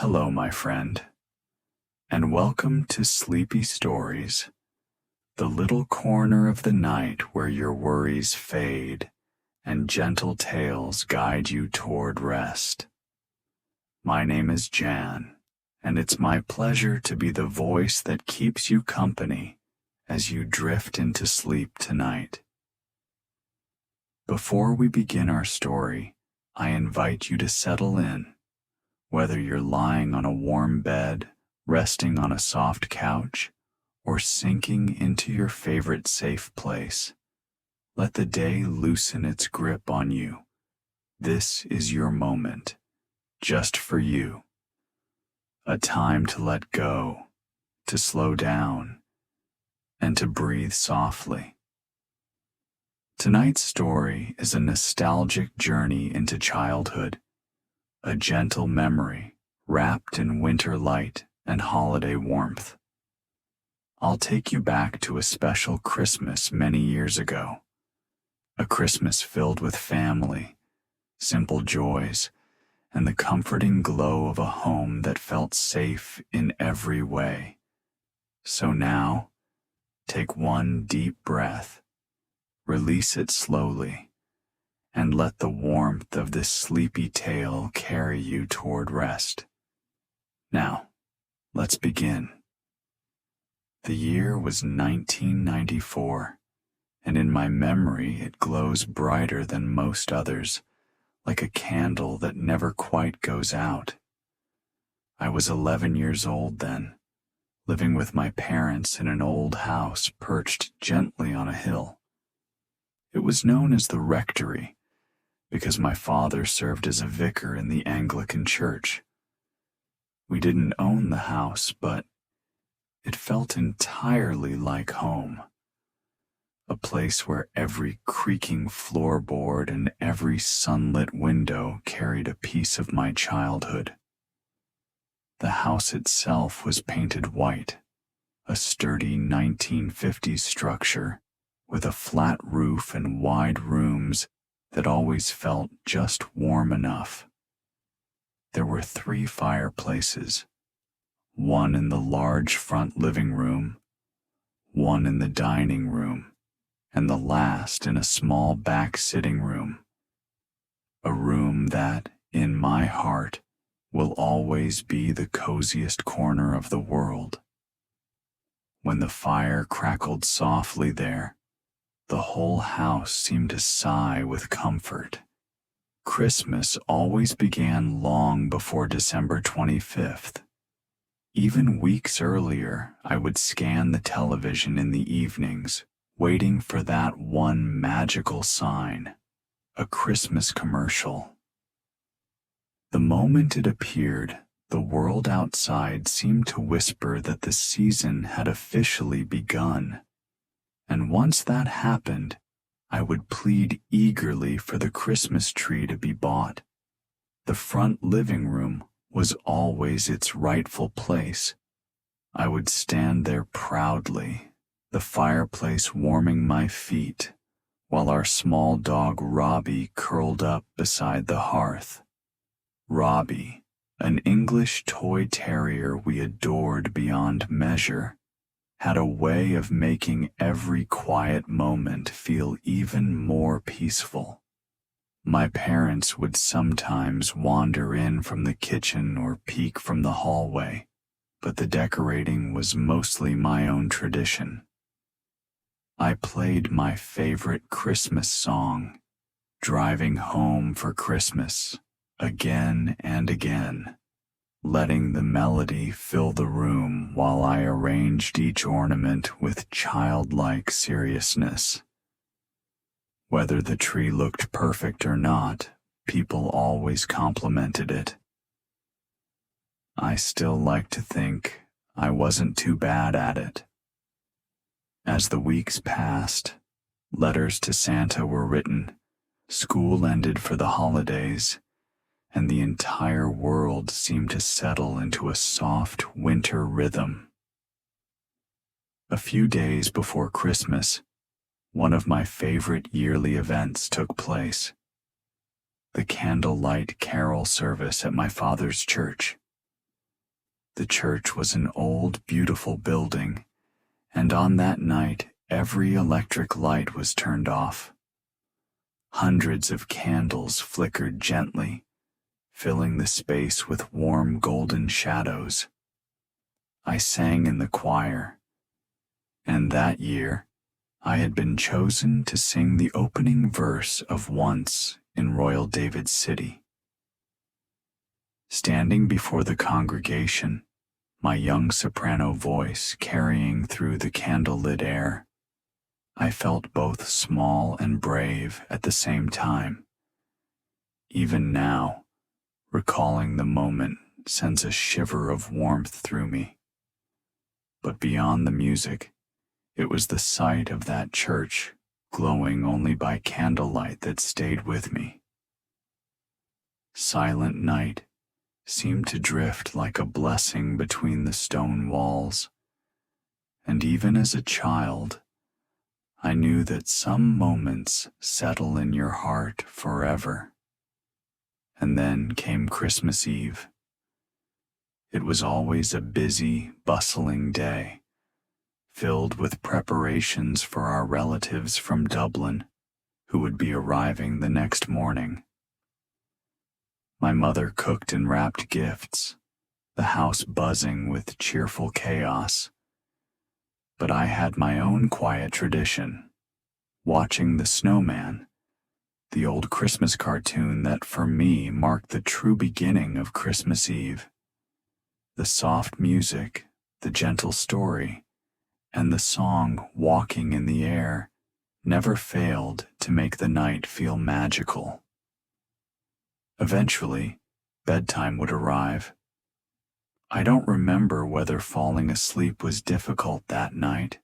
Hello, my friend, and welcome to Sleepy Stories, the little corner of the night where your worries fade and gentle tales guide you toward rest. My name is Jan, and it's my pleasure to be the voice that keeps you company as you drift into sleep tonight. Before we begin our story, I invite you to settle in. Whether you're lying on a warm bed, resting on a soft couch, or sinking into your favorite safe place, let the day loosen its grip on you. This is your moment, just for you. A time to let go, to slow down, and to breathe softly. Tonight's story is a nostalgic journey into childhood. A gentle memory wrapped in winter light and holiday warmth. I'll take you back to a special Christmas many years ago. A Christmas filled with family, simple joys, and the comforting glow of a home that felt safe in every way. So now, take one deep breath, release it slowly, and let the warmth of this sleepy tale carry you toward rest. Now, let's begin. The year was 1994, and in my memory it glows brighter than most others, like a candle that never quite goes out. I was 11 years old then, living with my parents in an old house perched gently on a hill. It was known as the Rectory, because my father served as a vicar in the Anglican church. We didn't own the house, but it felt entirely like home. A place where every creaking floorboard and every sunlit window carried a piece of my childhood. The house itself was painted white, a sturdy 1950s structure with a flat roof and wide rooms that always felt just warm enough. There were 3 fireplaces, one in the large front living room, one in the dining room, and the last in a small back sitting room. A room that, in my heart, will always be the coziest corner of the world. When the fire crackled softly there, the whole house seemed to sigh with comfort. Christmas always began long before December 25th. Even weeks earlier, I would scan the television in the evenings, waiting for that one magical sign, a Christmas commercial. The moment it appeared, the world outside seemed to whisper that the season had officially begun. And once that happened, I would plead eagerly for the Christmas tree to be bought. The front living room was always its rightful place. I would stand there proudly, the fireplace warming my feet, while our small dog Robbie curled up beside the hearth. Robbie, an English toy terrier we adored beyond measure, had a way of making every quiet moment feel even more peaceful. My parents would sometimes wander in from the kitchen or peek from the hallway, but the decorating was mostly my own tradition. I played my favorite Christmas song, Driving Home for Christmas, again and again, letting the melody fill the room while I arranged each ornament with childlike seriousness. Whether the tree looked perfect or not, people always complimented it. I still like to think I wasn't too bad at it. As the weeks passed, letters to Santa were written, school ended for the holidays, and the entire world seemed to settle into a soft winter rhythm. A few days before Christmas, one of my favorite yearly events took place. The candlelight carol service at my father's church. The church was an old, beautiful building, and on that night, every electric light was turned off. Hundreds of candles flickered gently, filling the space with warm golden shadows. I sang in the choir, and that year, I had been chosen to sing the opening verse of Once in Royal David City. Standing before the congregation, my young soprano voice carrying through the candlelit air, I felt both small and brave at the same time. Even now, recalling the moment sends a shiver of warmth through me. But beyond the music, it was the sight of that church glowing only by candlelight that stayed with me. Silent night seemed to drift like a blessing between the stone walls, and even as a child, I knew that some moments settle in your heart forever. And then came Christmas Eve. It was always a busy, bustling day, filled with preparations for our relatives from Dublin, who would be arriving the next morning. My mother cooked and wrapped gifts, the house buzzing with cheerful chaos. But I had my own quiet tradition, watching The Snowman, the old Christmas cartoon that for me marked the true beginning of Christmas Eve. The soft music, the gentle story, and the song Walking in the Air never failed to make the night feel magical. Eventually, bedtime would arrive. I don't remember whether falling asleep was difficult that night,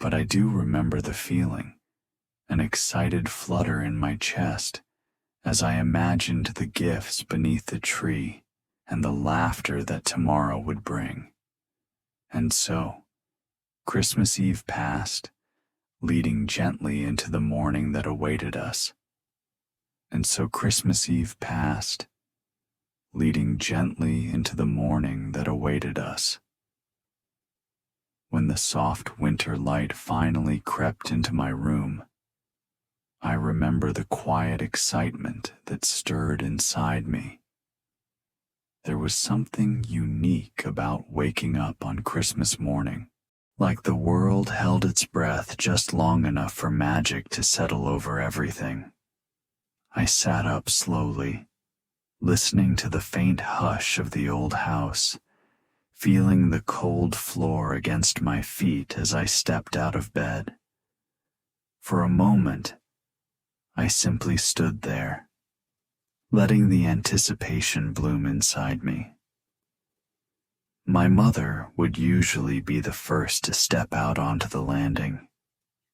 but I do remember the feeling, an excited flutter in my chest as I imagined the gifts beneath the tree and the laughter that tomorrow would bring. And so, Christmas Eve passed, leading gently into the morning that awaited us. And so Christmas Eve passed, leading gently into the morning that awaited us. When the soft winter light finally crept into my room, I remember the quiet excitement that stirred inside me. There was something unique about waking up on Christmas morning, like the world held its breath just long enough for magic to settle over everything. I sat up slowly, listening to the faint hush of the old house, feeling the cold floor against my feet as I stepped out of bed. For a moment, I simply stood there, letting the anticipation bloom inside me. My mother would usually be the first to step out onto the landing,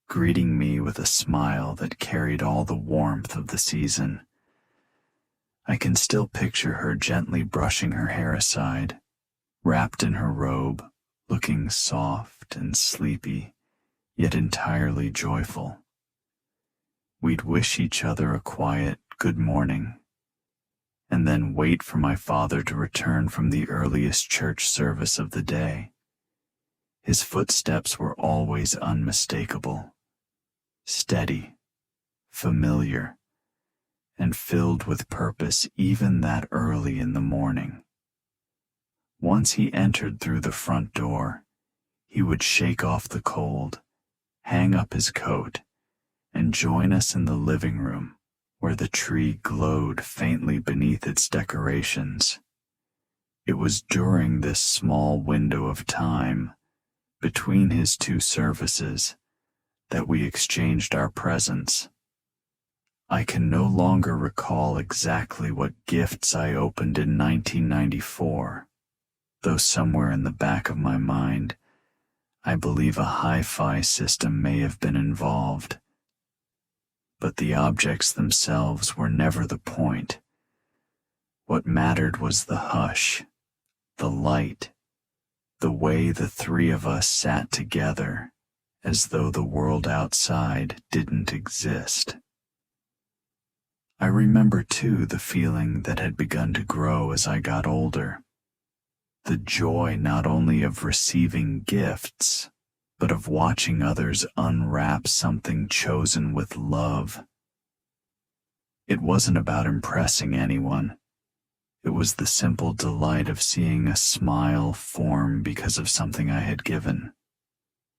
greeting me with a smile that carried all the warmth of the season. I can still picture her gently brushing her hair aside, wrapped in her robe, looking soft and sleepy, yet entirely joyful. We'd wish each other a quiet good morning, and then wait for my father to return from the earliest church service of the day. His footsteps were always unmistakable, steady, familiar, and filled with purpose even that early in the morning. Once he entered through the front door, he would shake off the cold, hang up his coat, and join us in the living room where the tree glowed faintly beneath its decorations. It was during this small window of time, between his two services, that we exchanged our presents. I can no longer recall exactly what gifts I opened in 1994, though somewhere in the back of my mind, I believe a hi-fi system may have been involved. But the objects themselves were never the point. What mattered was the hush, the light, the way the three of us sat together, as though the world outside didn't exist. I remember, too, the feeling that had begun to grow as I got older. the joy not only of receiving gifts, but of watching others unwrap something chosen with love. It wasn't about impressing anyone. It was the simple delight of seeing a smile form because of something I had given.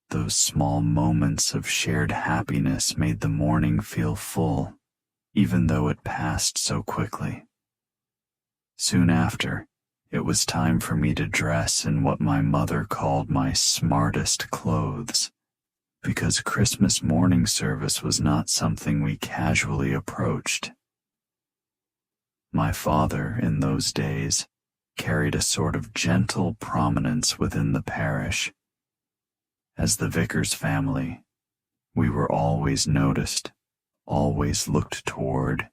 Those small moments of shared happiness made the morning feel full, even though it passed so quickly. Soon after, it was time for me to dress in what my mother called my smartest clothes, because Christmas morning service was not something we casually approached. My father, in those days, carried a sort of gentle prominence within the parish. As the vicar's family, we were always noticed, always looked toward,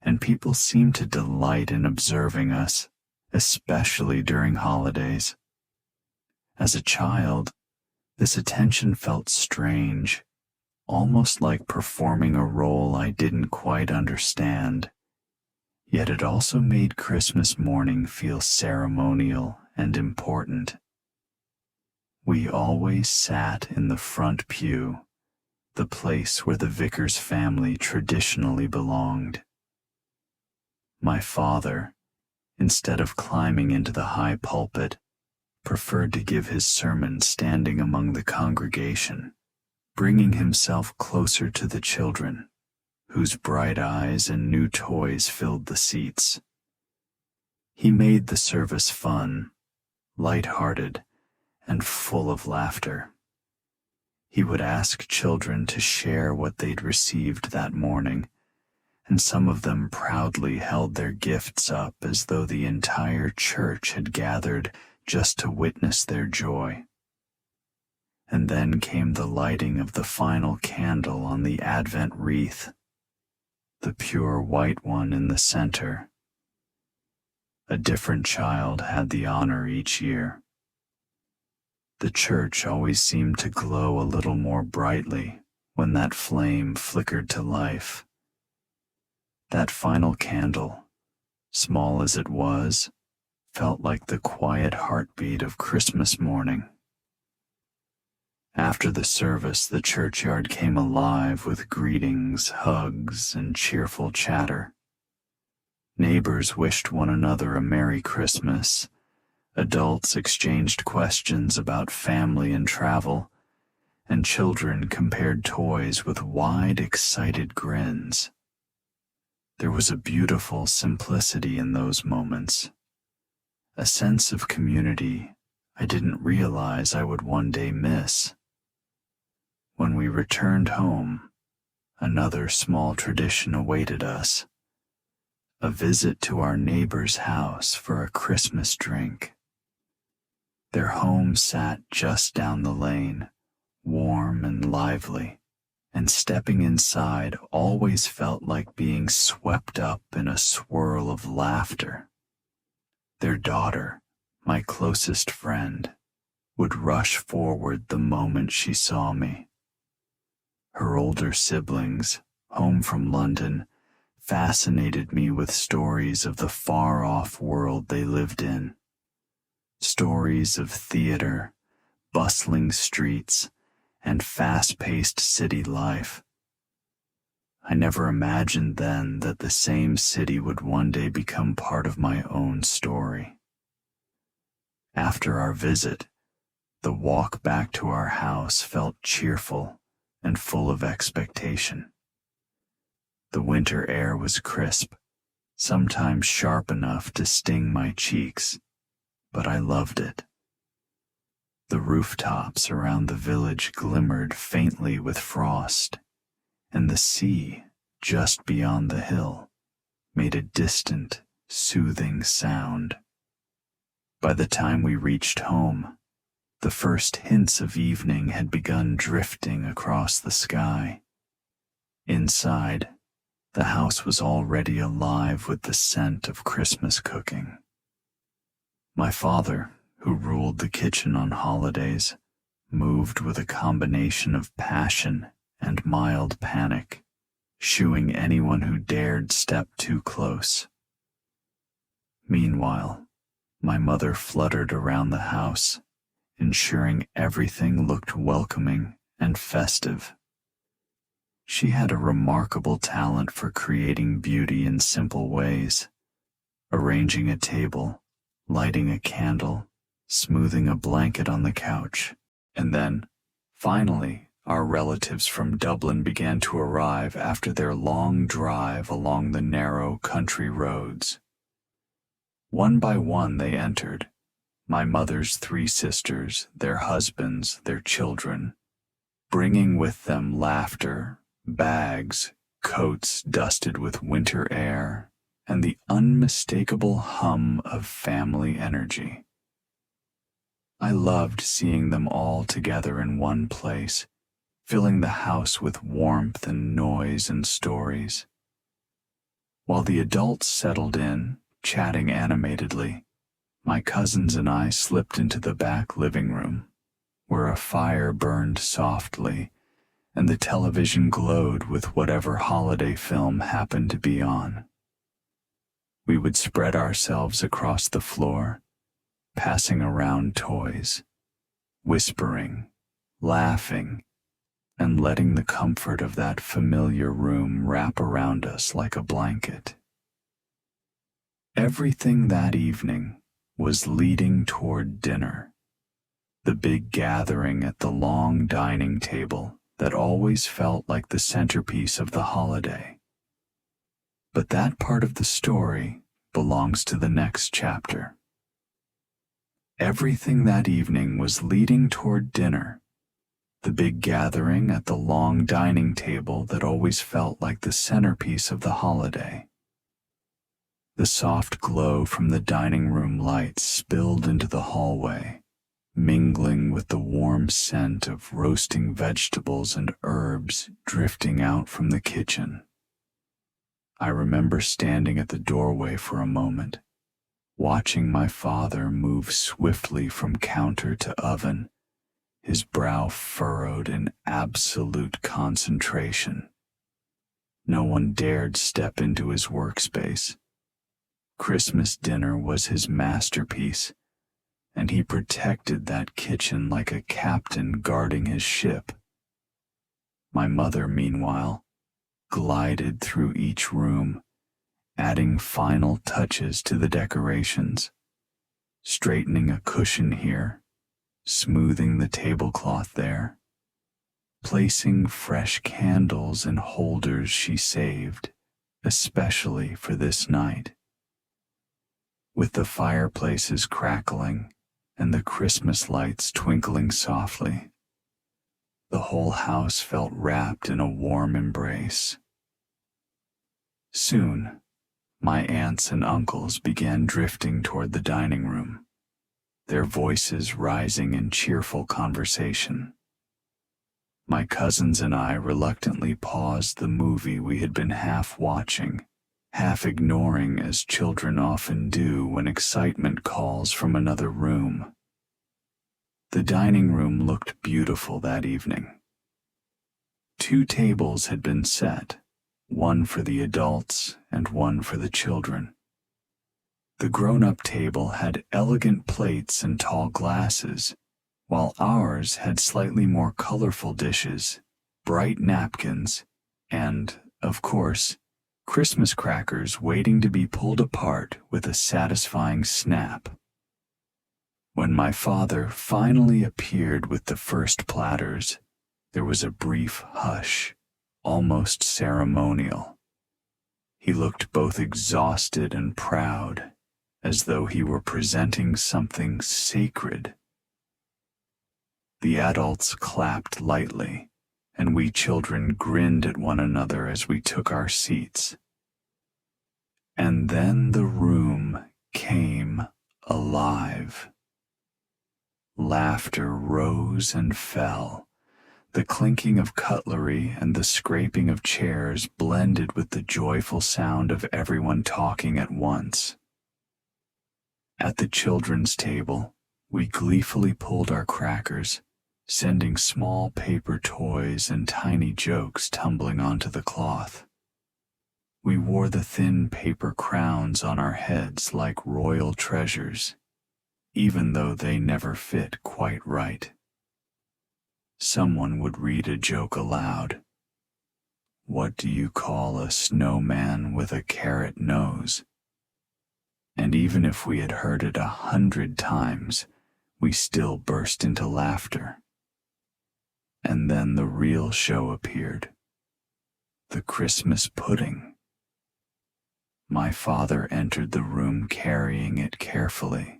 and people seemed to delight in observing us, especially during holidays. As a child, this attention felt strange, almost like performing a role I didn't quite understand. Yet it also made Christmas morning feel ceremonial and important. We always sat in the front pew, the place where the vicar's family traditionally belonged. My father, instead of climbing into the high pulpit, preferred to give his sermon standing among the congregation, bringing himself closer to the children, whose bright eyes and new toys filled the seats. He made the service fun, light-hearted, and full of laughter. He would ask children to share what they'd received that morning, and some of them proudly held their gifts up as though the entire church had gathered just to witness their joy. And then came the lighting of the final candle on the Advent wreath, the pure white one in the center. A different child had the honor each year. The church always seemed to glow a little more brightly when that flame flickered to life. That final candle, small as it was, felt like the quiet heartbeat of Christmas morning. After the service, the churchyard came alive with greetings, hugs, and cheerful chatter. Neighbors wished one another a Merry Christmas. Adults exchanged questions about family and travel, and children compared toys with wide, excited grins. There was a beautiful simplicity in those moments, a sense of community I didn't realize I would one day miss. When we returned home, another small tradition awaited us, a visit to our neighbor's house for a Christmas drink. Their home sat just down the lane, warm and lively, and stepping inside always felt like being swept up in a swirl of laughter. Their daughter, my closest friend, would rush forward the moment she saw me. Her older siblings, home from London, fascinated me with stories of the far-off world they lived in. Stories of theater, bustling streets, and fast-paced city life. I never imagined then that the same city would one day become part of my own story. After our visit, the walk back to our house felt cheerful and full of expectation. The winter air was crisp, sometimes sharp enough to sting my cheeks, but I loved it. The rooftops around the village glimmered faintly with frost, and the sea, just beyond the hill, made a distant, soothing sound. By the time we reached home, the first hints of evening had begun drifting across the sky. Inside, the house was already alive with the scent of Christmas cooking. My father, who ruled the kitchen on holidays, moved with a combination of passion and mild panic, shooing anyone who dared step too close. Meanwhile, My mother fluttered around the house, ensuring everything looked welcoming and festive. She had a remarkable talent for creating beauty in simple ways, arranging a table, lighting a candle, smoothing a blanket on the couch, and then, finally, our relatives from Dublin began to arrive after their long drive along the narrow country roads. One by one they entered, my mother's 3 sisters, their husbands, their children, bringing with them laughter, bags, coats dusted with winter air, and the unmistakable hum of family energy. I loved seeing them all together in one place, filling the house with warmth and noise and stories. While the adults settled in, chatting animatedly, my cousins and I slipped into the back living room, where a fire burned softly and the television glowed with whatever holiday film happened to be on. We would spread ourselves across the floor, passing around toys, whispering, laughing, and letting the comfort of that familiar room wrap around us like a blanket. Everything that evening was leading toward dinner, the big gathering at the long dining table that always felt like the centerpiece of the holiday. But that part of the story belongs to the next chapter. Everything that evening was leading toward dinner, the big gathering at the long dining table that always felt like the centerpiece of the holiday. The soft glow from the dining room lights spilled into the hallway, mingling with the warm scent of roasting vegetables and herbs drifting out from the kitchen. I remember standing at the doorway for a moment, watching my father move swiftly from counter to oven, his brow furrowed in absolute concentration. No one dared step into his workspace. Christmas dinner was his masterpiece, and he protected that kitchen like a captain guarding his ship. My mother, meanwhile, glided through each room, adding final touches to the decorations, straightening a cushion here, smoothing the tablecloth there, placing fresh candles in holders she saved, especially for this night. With the fireplaces crackling and the Christmas lights twinkling softly, the whole house felt wrapped in a warm embrace. Soon, my aunts and uncles began drifting toward the dining room, their voices rising in cheerful conversation. My cousins and I reluctantly paused the movie we had been half watching, half ignoring as children often do when excitement calls from another room. The dining room looked beautiful that evening. 2 tables had been set, one for the adults and one for the children. The grown-up table had elegant plates and tall glasses, while ours had slightly more colorful dishes, bright napkins, and, of course, Christmas crackers waiting to be pulled apart with a satisfying snap. When my father finally appeared with the first platters, there was a brief hush, almost ceremonial. He looked both exhausted and proud, as though he were presenting something sacred. The adults clapped lightly, and we children grinned at one another as we took our seats. And then the room came alive. Laughter rose and fell. The clinking of cutlery and the scraping of chairs blended with the joyful sound of everyone talking at once. At the children's table, we gleefully pulled our crackers, sending small paper toys and tiny jokes tumbling onto the cloth. We wore the thin paper crowns on our heads like royal treasures, even though they never fit quite right. Someone would read a joke aloud. What do you call a snowman with a carrot nose? And even if we had heard it 100 times, we still burst into laughter. And then the real show appeared. The Christmas pudding. My father entered the room carrying it carefully.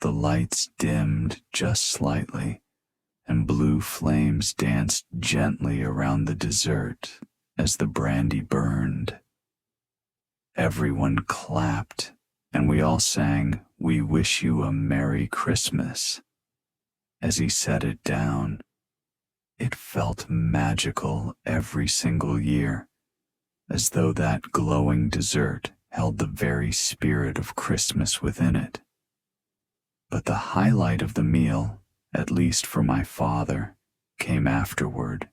The lights dimmed just slightly, and blue flames danced gently around the dessert as the brandy burned. Everyone clapped, and we all sang, "We wish you a Merry Christmas." As he set it down, it felt magical every single year, as though that glowing dessert held the very spirit of Christmas within it. But the highlight of the meal, at least for my father, came afterward,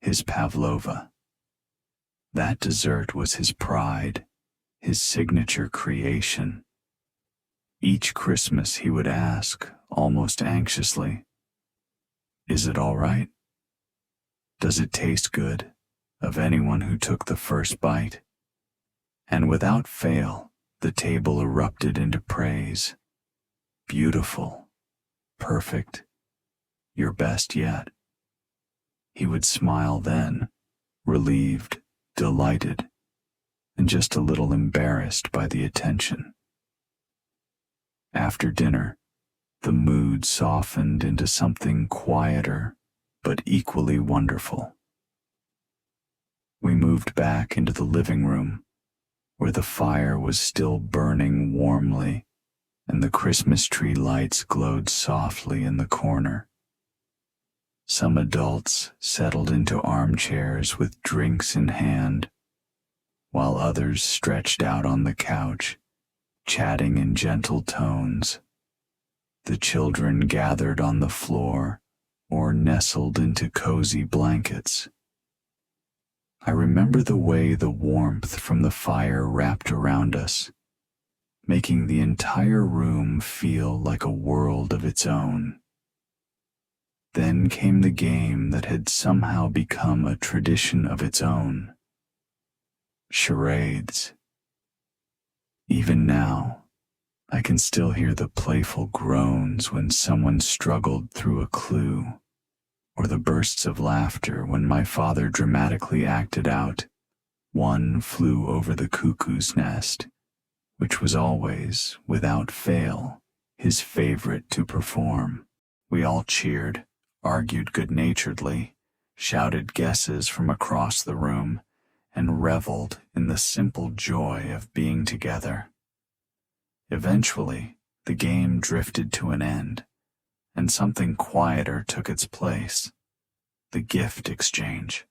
his pavlova. That dessert was his pride, his signature creation. Each Christmas he would ask, almost anxiously, "Is it all right? Does it taste good?" of anyone who took the first bite. And without fail, the table erupted into praise. "Beautiful, perfect, your best yet." He would smile then, relieved, delighted, and just a little embarrassed by the attention. After dinner, the mood softened into something quieter, but equally wonderful. We moved back into the living room, where the fire was still burning warmly, and the Christmas tree lights glowed softly in the corner. Some adults settled into armchairs with drinks in hand, while others stretched out on the couch, chatting in gentle tones. The children gathered on the floor or nestled into cozy blankets. I remember the way the warmth from the fire wrapped around us, making the entire room feel like a world of its own. Then came the game that had somehow become a tradition of its own: charades. Even now, I can still hear the playful groans when someone struggled through a clue, or the bursts of laughter when my father dramatically acted out "One Flew Over the Cuckoo's Nest," which was always, without fail, his favorite to perform. We all cheered, argued good-naturedly, shouted guesses from across the room, and reveled in the simple joy of being together. Eventually, the game drifted to an end, and something quieter took its place: the gift exchange.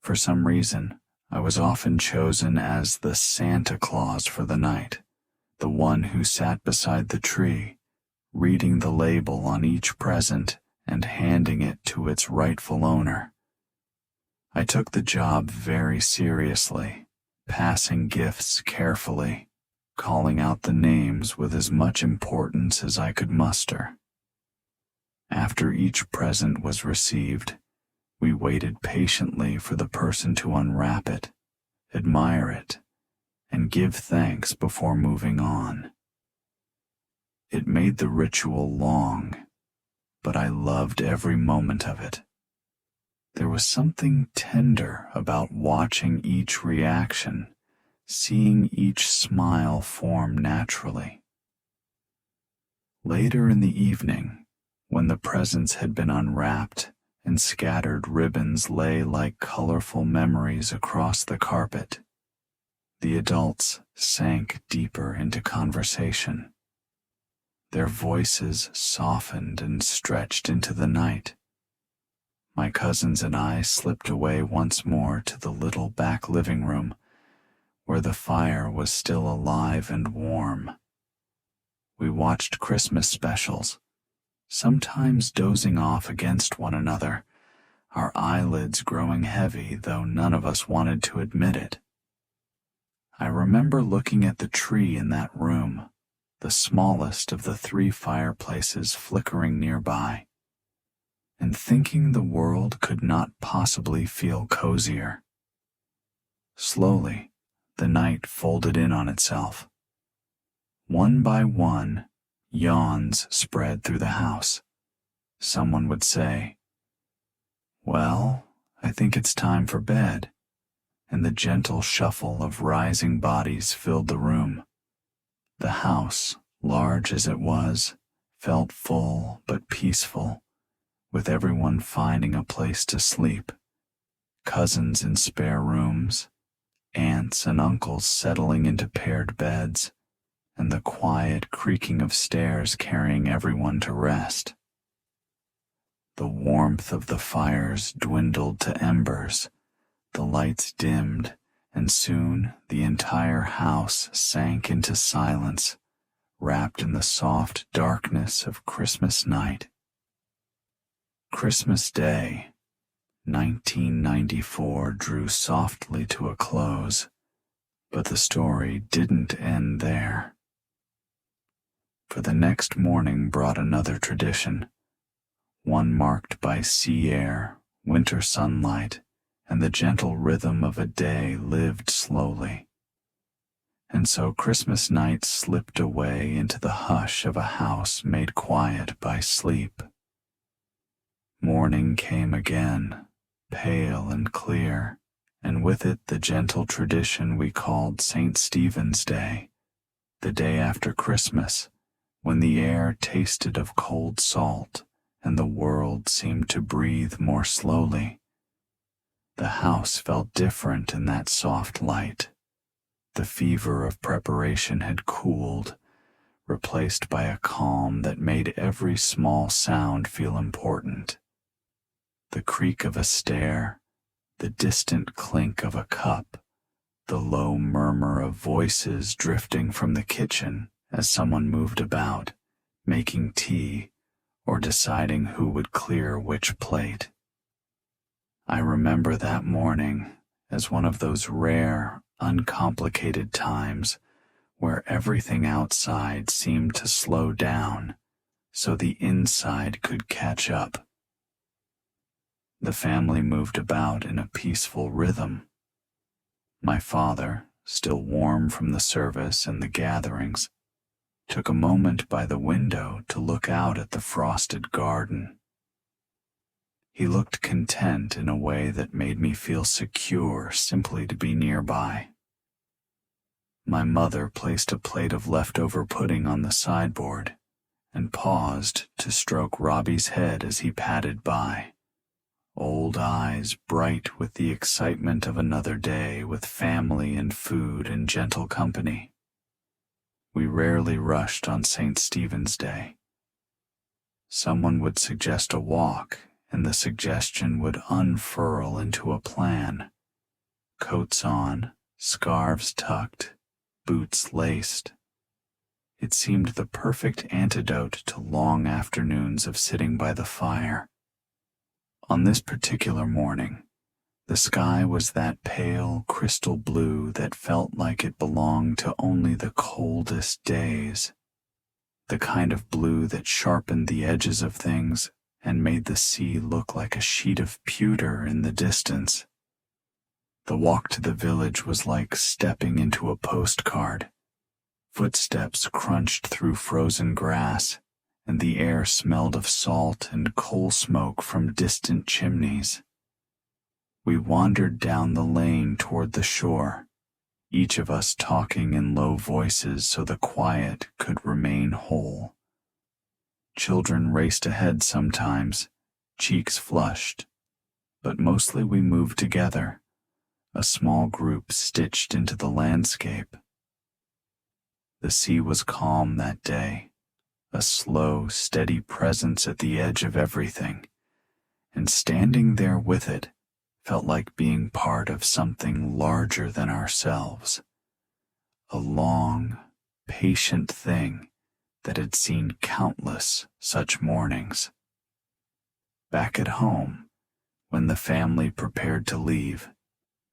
For some reason, I was often chosen as the Santa Claus for the night, the one who sat beside the tree, reading the label on each present and handing it to its rightful owner. I took the job very seriously, passing gifts carefully, calling out the names with as much importance as I could muster. After each present was received, we waited patiently for the person to unwrap it, admire it, and give thanks before moving on. It made the ritual long, but I loved every moment of it. There was something tender about watching each reaction, seeing each smile form naturally. Later in the evening, when the presents had been unwrapped and scattered ribbons lay like colorful memories across the carpet, the adults sank deeper into conversation. Their voices softened and stretched into the night. My cousins and I slipped away once more to the little back living room, where the fire was still alive and warm. We watched Christmas specials, sometimes dozing off against one another, our eyelids growing heavy, though none of us wanted to admit it. I remember looking at the tree in that room, the smallest of the 3 fireplaces flickering nearby, and thinking the world could not possibly feel cozier. Slowly, the night folded in on itself. One by one, yawns spread through the house. Someone would say, "Well, I think it's time for bed," and the gentle shuffle of rising bodies filled the room. The house, large as it was, felt full but peaceful, with everyone finding a place to sleep. Cousins in spare rooms, aunts and uncles settling into paired beds, and the quiet creaking of stairs carrying everyone to rest. The warmth of the fires dwindled to embers, the lights dimmed, and soon the entire house sank into silence, wrapped in the soft darkness of Christmas night. Christmas Day, 1994, drew softly to a close, but the story didn't end there. For the next morning brought another tradition, one marked by sea air, winter sunlight, and the gentle rhythm of a day lived slowly. And so Christmas night slipped away into the hush of a house made quiet by sleep. Morning came again, pale and clear, and with it the gentle tradition we called St. Stephen's Day, the day after Christmas, when the air tasted of cold salt and the world seemed to breathe more slowly. The house felt different in that soft light. The fever of preparation had cooled, replaced by a calm that made every small sound feel important. The creak of a stair, the distant clink of a cup, the low murmur of voices drifting from the kitchen as someone moved about, making tea or deciding who would clear which plate. I remember that morning as one of those rare, uncomplicated times where everything outside seemed to slow down so the inside could catch up. The family moved about in a peaceful rhythm. My father, still warm from the service and the gatherings, took a moment by the window to look out at the frosted garden. He looked content in a way that made me feel secure simply to be nearby. My mother placed a plate of leftover pudding on the sideboard and paused to stroke Robbie's head as he padded by, old eyes bright with the excitement of another day with family and food and gentle company. We rarely rushed on St. Stephen's Day. Someone would suggest a walk, and the suggestion would unfurl into a plan. Coats on, scarves tucked, boots laced. It seemed the perfect antidote to long afternoons of sitting by the fire. On this particular morning, the sky was that pale crystal blue that felt like it belonged to only the coldest days, the kind of blue that sharpened the edges of things and made the sea look like a sheet of pewter in the distance. The walk to the village was like stepping into a postcard. Footsteps crunched through frozen grass, and the air smelled of salt and coal smoke from distant chimneys. We wandered down the lane toward the shore, each of us talking in low voices so the quiet could remain whole. Children raced ahead sometimes, cheeks flushed, but mostly we moved together, a small group stitched into the landscape. The sea was calm that day, a slow, steady presence at the edge of everything, and standing there with it felt like being part of something larger than ourselves, a long, patient thing that had seen countless such mornings. Back at home, when the family prepared to leave,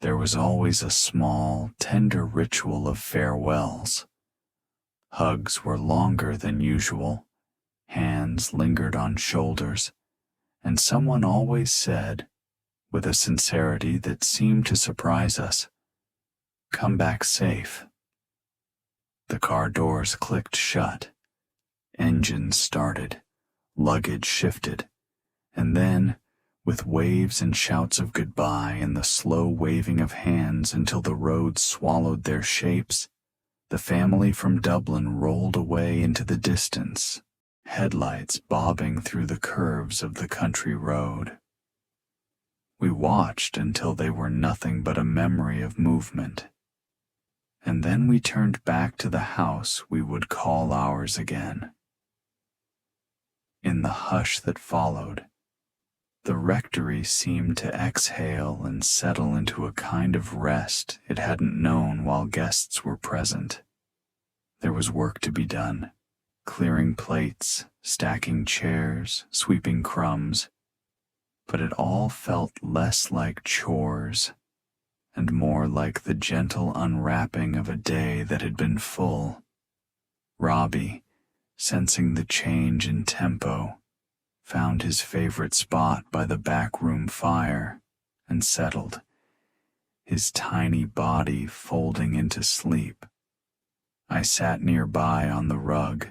there was always a small, tender ritual of farewells. Hugs were longer than usual, hands lingered on shoulders, and someone always said, with a sincerity that seemed to surprise us, "Come back safe." The car doors clicked shut, engines started, luggage shifted, and then, with waves and shouts of goodbye and the slow waving of hands until the road swallowed their shapes, the family from Dublin rolled away into the distance, headlights bobbing through the curves of the country road. We watched until they were nothing but a memory of movement, and then we turned back to the house we would call ours again. In the hush that followed, the rectory seemed to exhale and settle into a kind of rest it hadn't known while guests were present. There was work to be done, clearing plates, stacking chairs, sweeping crumbs, but it all felt less like chores and more like the gentle unwrapping of a day that had been full. Robbie, sensing the change in tempo, found his favorite spot by the backroom fire and settled, his tiny body folding into sleep. I sat nearby on the rug,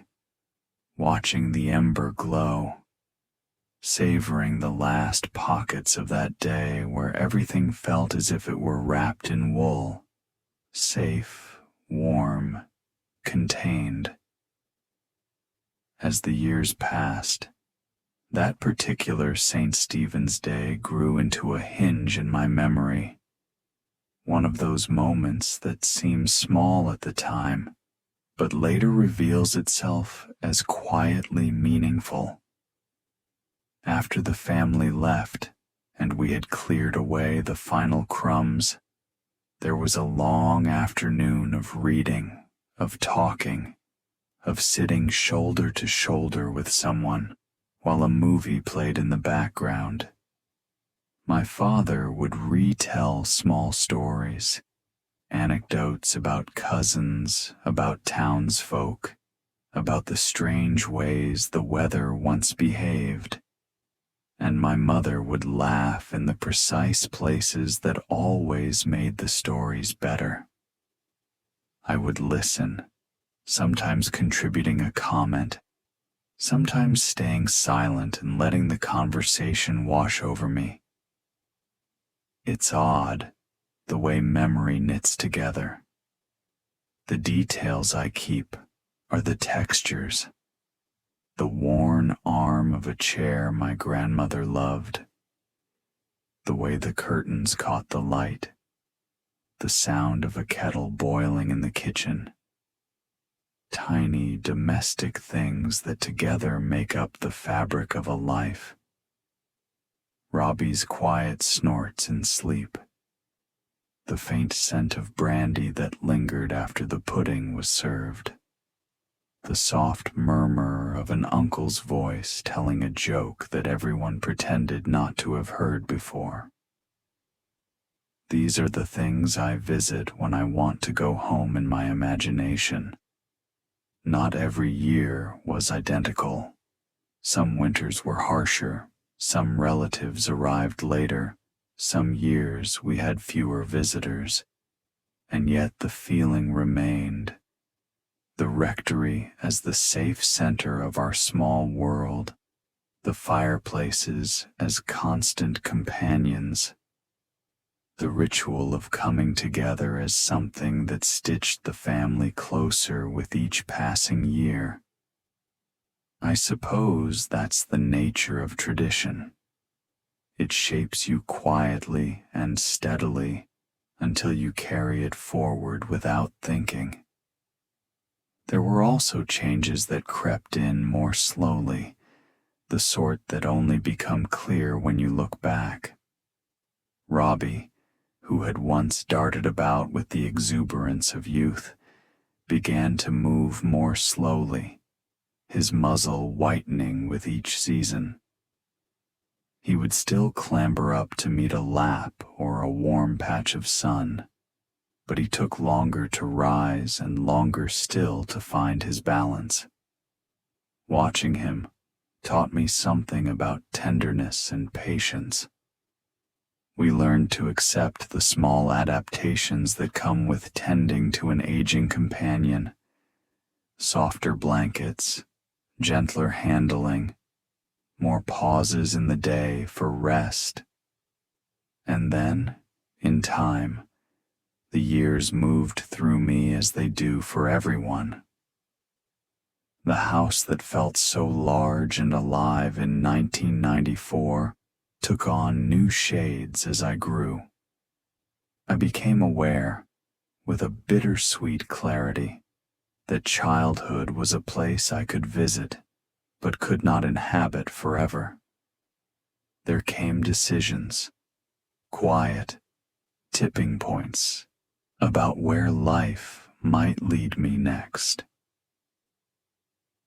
watching the ember glow, savoring the last pockets of that day where everything felt as if it were wrapped in wool, safe, warm, contained. As the years passed, that particular St. Stephen's Day grew into a hinge in my memory, one of those moments that seems small at the time, but later reveals itself as quietly meaningful. After the family left and we had cleared away the final crumbs, there was a long afternoon of reading, of talking, of sitting shoulder to shoulder with someone while a movie played in the background. My father would retell small stories, anecdotes about cousins, about townsfolk, about the strange ways the weather once behaved, and my mother would laugh in the precise places that always made the stories better. I would listen, sometimes contributing a comment, sometimes staying silent and letting the conversation wash over me. It's odd, the way memory knits together. The details I keep are the textures, the worn arm of a chair my grandmother loved, the way the curtains caught the light, the sound of a kettle boiling in the kitchen. Tiny domestic things that together make up the fabric of a life. Robbie's quiet snorts in sleep, the faint scent of brandy that lingered after the pudding was served, the soft murmur of an uncle's voice telling a joke that everyone pretended not to have heard before. These are the things I visit when I want to go home in my imagination. Not every year was identical. Some winters were harsher, some relatives arrived later, some years we had fewer visitors, and yet the feeling remained. The rectory as the safe center of our small world, the fireplaces as constant companions, the ritual of coming together as something that stitched the family closer with each passing year. I suppose that's the nature of tradition. It shapes you quietly and steadily until you carry it forward without thinking. There were also changes that crept in more slowly, the sort that only become clear when you look back. Robbie, who had once darted about with the exuberance of youth, began to move more slowly, his muzzle whitening with each season. He would still clamber up to meet a lap or a warm patch of sun, but he took longer to rise and longer still to find his balance. Watching him taught me something about tenderness and patience. We learned to accept the small adaptations that come with tending to an aging companion. Softer blankets, gentler handling, more pauses in the day for rest. And then, in time, the years moved through me as they do for everyone. The house that felt so large and alive in 1994 took on new shades as I grew. I became aware, with a bittersweet clarity, that childhood was a place I could visit, but could not inhabit forever. There came decisions, quiet, tipping points, about where life might lead me next.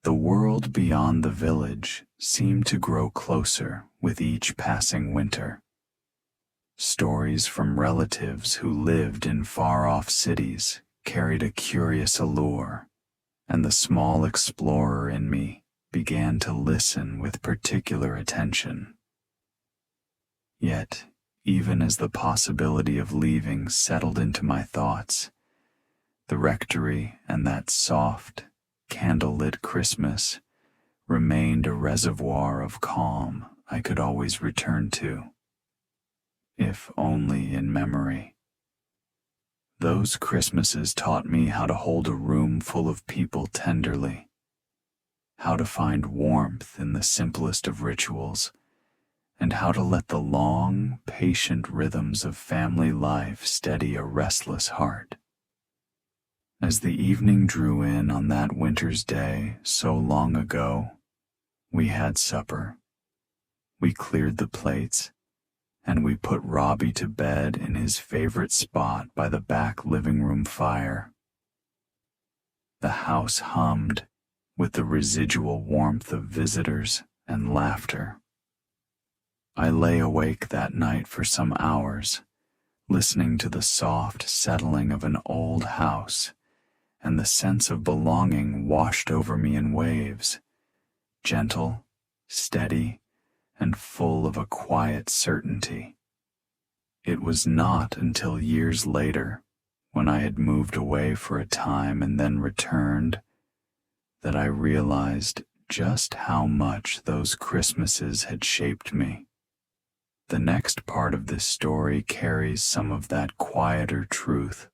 The world beyond the village seemed to grow closer with each passing winter. Stories from relatives who lived in far-off cities carried a curious allure, and the small explorer in me began to listen with particular attention. Yet, even as the possibility of leaving settled into my thoughts, the rectory and that soft, candlelit Christmas remained a reservoir of calm I could always return to, if only in memory. Those Christmases taught me how to hold a room full of people tenderly, how to find warmth in the simplest of rituals, and how to let the long, patient rhythms of family life steady a restless heart. As the evening drew in on that winter's day so long ago, we had supper. We cleared the plates, and we put Robbie to bed in his favorite spot by the back living room fire. The house hummed with the residual warmth of visitors and laughter. I lay awake that night for some hours, listening to the soft settling of an old house, and the sense of belonging washed over me in waves, gentle, steady, and full of a quiet certainty. It was not until years later, when I had moved away for a time and then returned, that I realized just how much those Christmases had shaped me. The next part of this story carries some of that quieter truth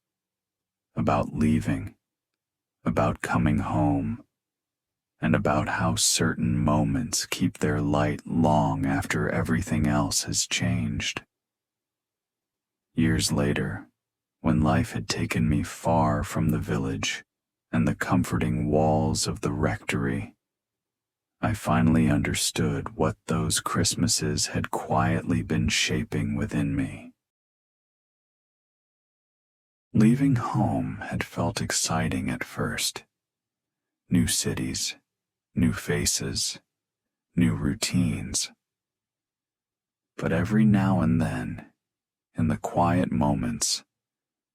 about leaving, about coming home, and about how certain moments keep their light long after everything else has changed. Years later, when life had taken me far from the village and the comforting walls of the rectory, I finally understood what those Christmases had quietly been shaping within me. Leaving home had felt exciting at first. New cities, new faces, new routines. But every now and then, in the quiet moments,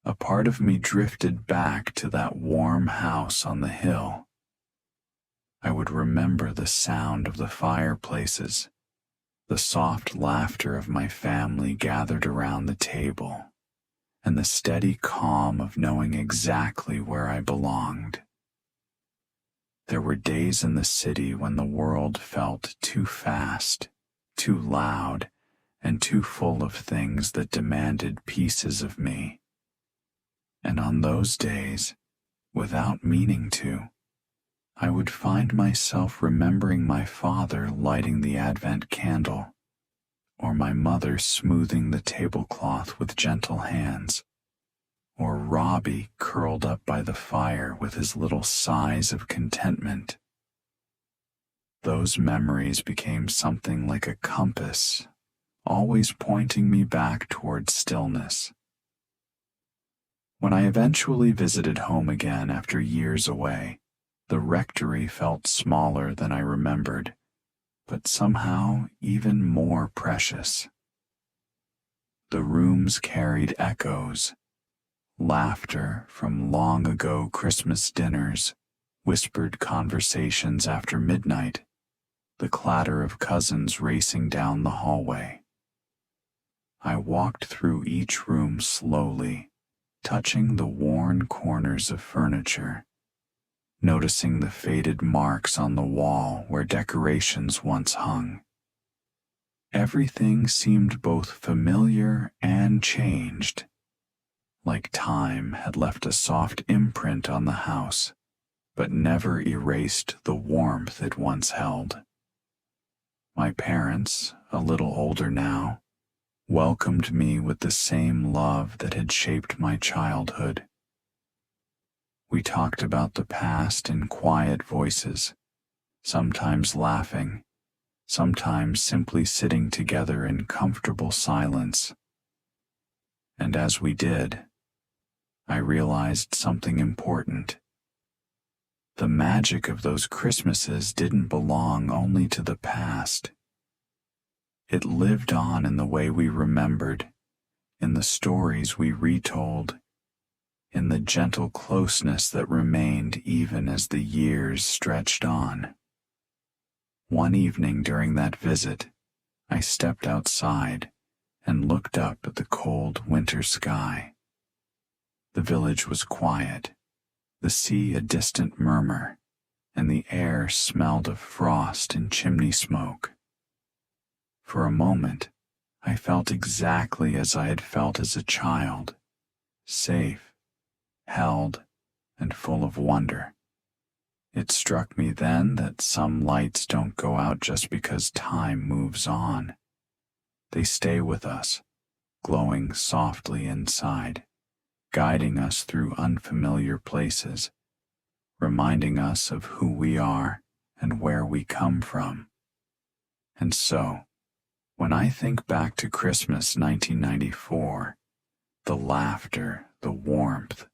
a part of me drifted back to that warm house on the hill. I would remember the sound of the fireplaces, the soft laughter of my family gathered around the table, and the steady calm of knowing exactly where I belonged. There were days in the city when the world felt too fast, too loud, and too full of things that demanded pieces of me. And on those days, without meaning to, I would find myself remembering my father lighting the Advent candle, or my mother smoothing the tablecloth with gentle hands, or Robbie curled up by the fire with his little sighs of contentment. Those memories became something like a compass, always pointing me back toward stillness. When I eventually visited home again after years away, the rectory felt smaller than I remembered, but somehow even more precious. The rooms carried echoes, laughter from long ago Christmas dinners, whispered conversations after midnight, the clatter of cousins racing down the hallway. I walked through each room slowly, touching the worn corners of furniture, noticing the faded marks on the wall where decorations once hung. Everything seemed both familiar and changed, like time had left a soft imprint on the house, but never erased the warmth it once held. My parents, a little older now, welcomed me with the same love that had shaped my childhood. We talked about the past in quiet voices, sometimes laughing, sometimes simply sitting together in comfortable silence. And as we did, I realized something important. The magic of those Christmases didn't belong only to the past. It lived on in the way we remembered, in the stories we retold, in the gentle closeness that remained even as the years stretched on. One evening during that visit, I stepped outside and looked up at the cold winter sky. The village was quiet, the sea a distant murmur, and the air smelled of frost and chimney smoke. For a moment, I felt exactly as I had felt as a child, safe, held, and full of wonder. It struck me then that some lights don't go out just because time moves on. They stay with us, glowing softly inside, guiding us through unfamiliar places, reminding us of who we are and where we come from. And so, when I think back to Christmas 1994, the laughter, the warmth,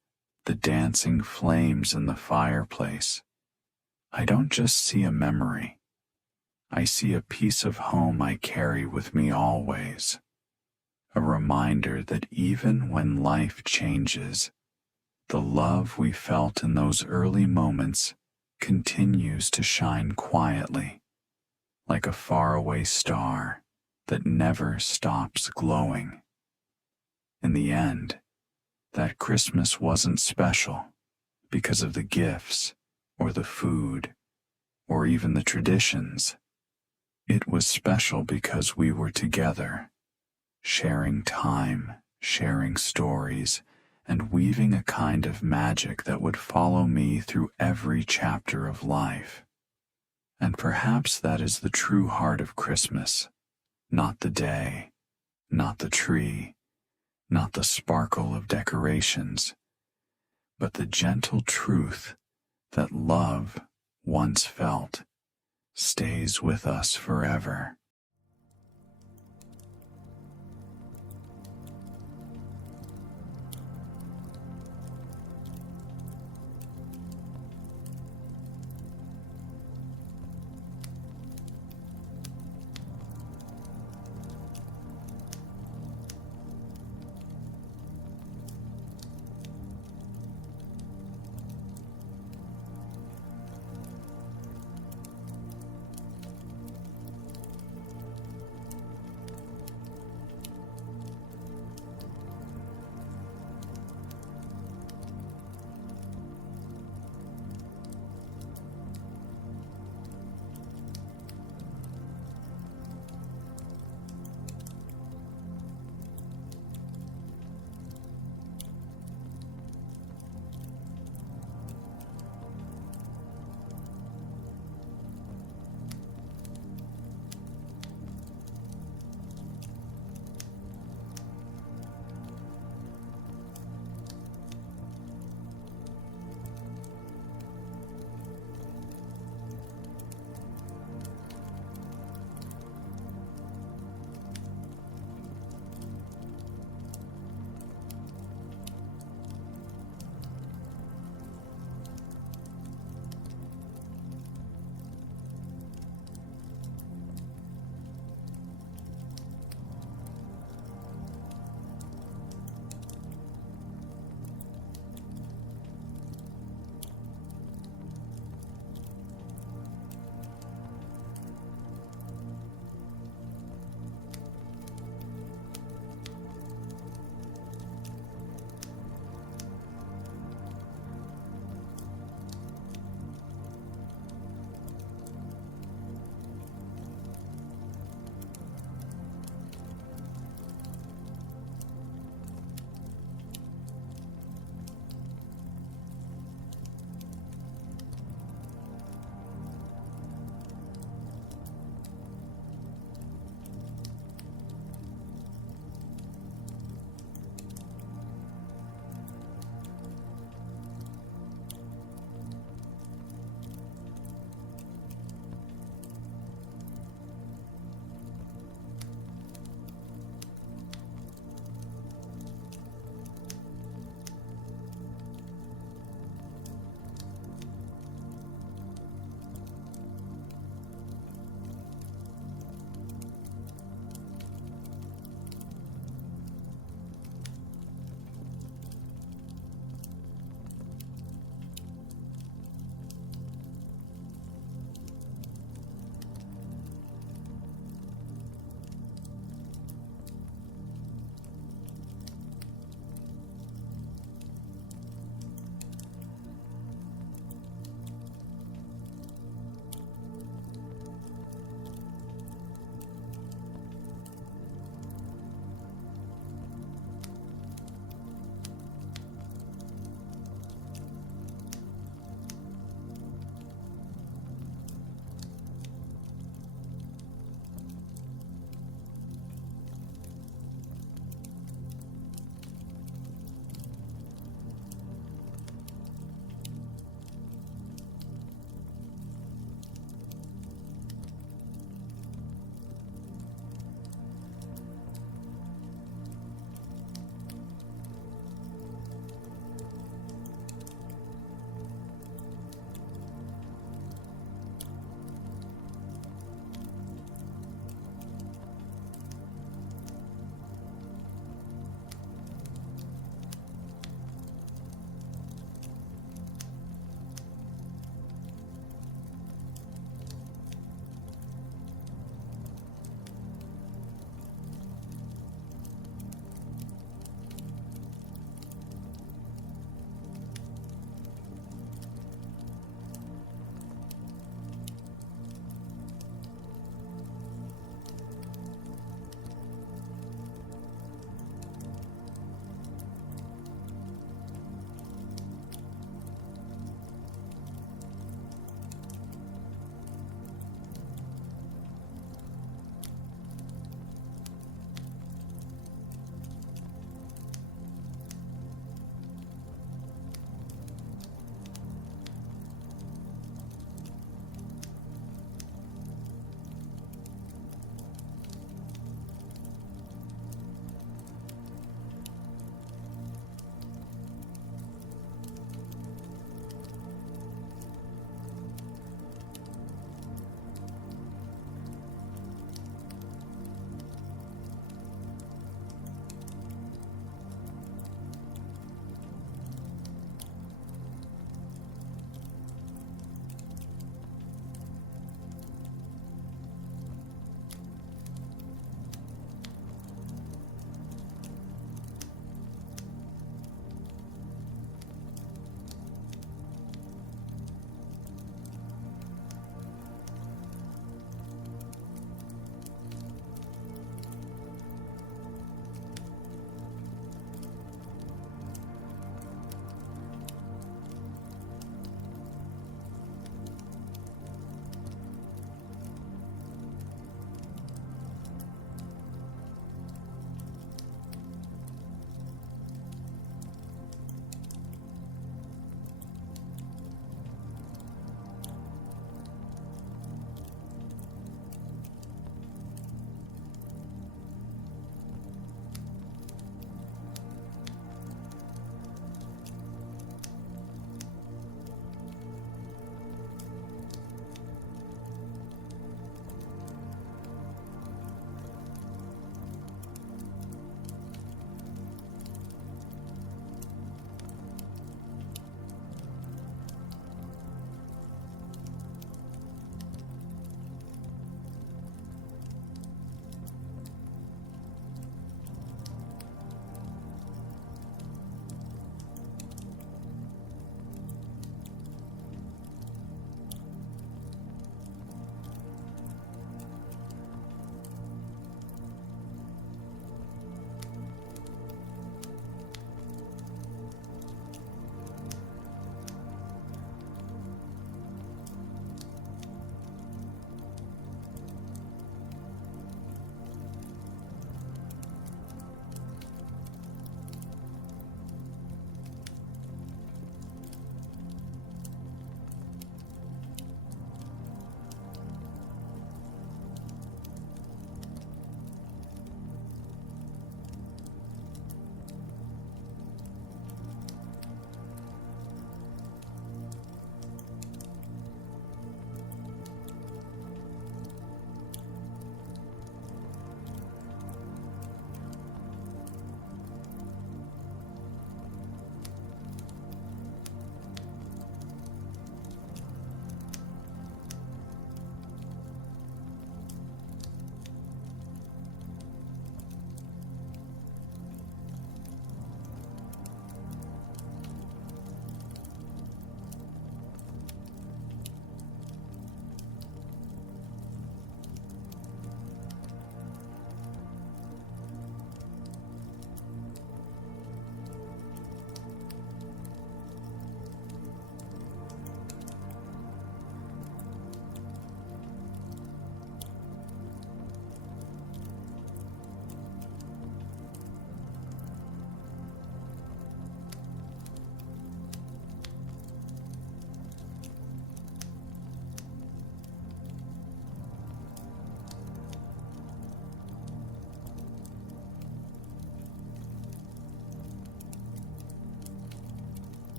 the dancing flames in the fireplace, I don't just see a memory. I see a piece of home I carry with me always. A reminder that even when life changes, the love we felt in those early moments continues to shine quietly, like a faraway star that never stops glowing. In the end, that Christmas wasn't special because of the gifts or the food or even the traditions. It was special because we were together, sharing time, sharing stories, and weaving a kind of magic that would follow me through every chapter of life. And perhaps that is the true heart of Christmas. Not the day, not the tree, not the sparkle of decorations, but the gentle truth that love, once felt, stays with us forever.